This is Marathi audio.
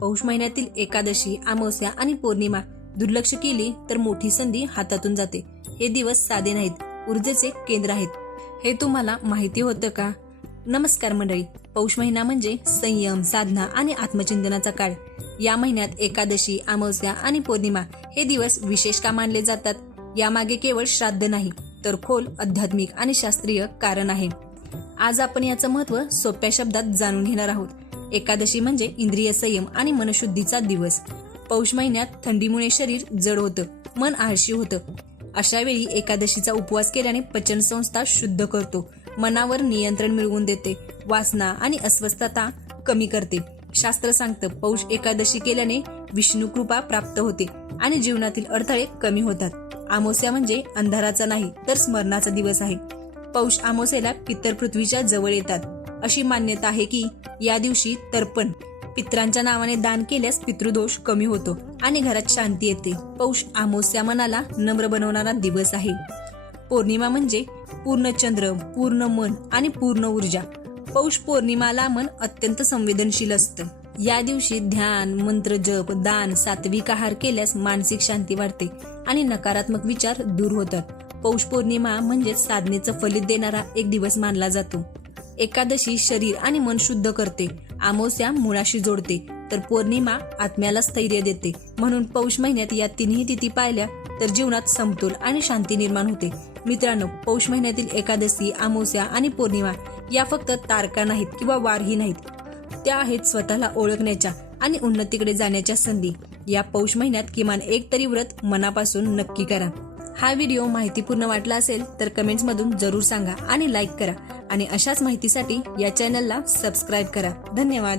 पौष महिन्यातील एकादशी, अमावस्या आणि पौर्णिमा दुर्लक्ष केली तर मोठी संधी हातातून जाते. हे दिवस साधे नाहीत, ऊर्जेचे केंद्र आहेत. हे तुम्हाला माहिती होतं का? नमस्कार मंडळी. पौष महिना म्हणजे संयम, साधना आणि आत्मचिंतनाचा काळ. या महिन्यात एकादशी, अमावस्या आणि पौर्णिमा हे दिवस विशेष का मानले जातात? यामागे केवळ श्राद्ध नाही, तर खोल आध्यात्मिक आणि शास्त्रीय कारण आहे. आज आपण याचं महत्त्व सोप्या शब्दात जाणून घेणार आहोत. एकादशी म्हणजे इंद्रिय संयम आणि मनशुद्धीचा दिवस. पौष महिन्यात थंडीमुळे शरीर जड होतं, मन आळशी होतं. अशा वेळी एकादशीचा उपवास केल्याने पचन संस्था शुद्ध करतो, मनावर नियंत्रण मिळवून देते, वासना आणि अस्वस्थता कमी करते. शास्त्र सांगतं पौष एकादशी केल्याने विष्णू कृपा प्राप्त होते आणि जीवनातील अडथळे कमी होतात. अमावस्या म्हणजे अंधाराचा नाही तर स्मरणाचा दिवस आहे. पौष अमावस्येला पितर पृथ्वीच्या जवळ येतात. अशी मान्यता आहे की या दिवशी तर्पण, पितरांच्या नावाने दान केल्यास पितृदोष कमी होतो आणि घरात शांती येते. पौष अमावस्या मनाला नम्र बनवणारा दिवस आहे. पौर्णिमा म्हणजे पूर्ण चंद्र, पूर्ण मन आणि पूर्ण ऊर्जा. पौष पौर्णिमाला मन अत्यंत संवेदनशील असतं. या दिवशी ध्यान, मंत्र जप, दान, सात्विक आहार केल्यास मानसिक शांती वाढते आणि नकारात्मक विचार दूर होतात. पौष पौर्णिमा म्हणजे साधनेचं फलित देणारा एक दिवस मानला जातो. एकादशी शरीर आणि मन शुद्ध करते, अमावस्या मुळाशी जोडते, तर पौर्णिमा आत्म्याला स्थैर्य देते. म्हणून पौष महिन्यात या तिन्ही तिथी पाळल्या तर जीवनात समतोल आणि शांती निर्माण होते. मित्रांनो, पौष महिन्यातील एकादशी, अमावस्या आणि पौर्णिमा या फक्त तारखा नाहीत किंवा वारही नाहीत. त्या आहेत स्वतःला ओळखण्याच्या आणि उन्नतीकडे जाण्याच्या संधी. या पौष महिन्यात किमान एक तरी व्रत मनापासून नक्की करा. हा व्हिडिओ माहितीपूर्ण वाटला असेल तर कमेंट्समधून जरूर सांगा आणि लाईक करा. आणि अशाच माहितीसाठी या चॅनलला सबस्क्राईब करा. धन्यवाद.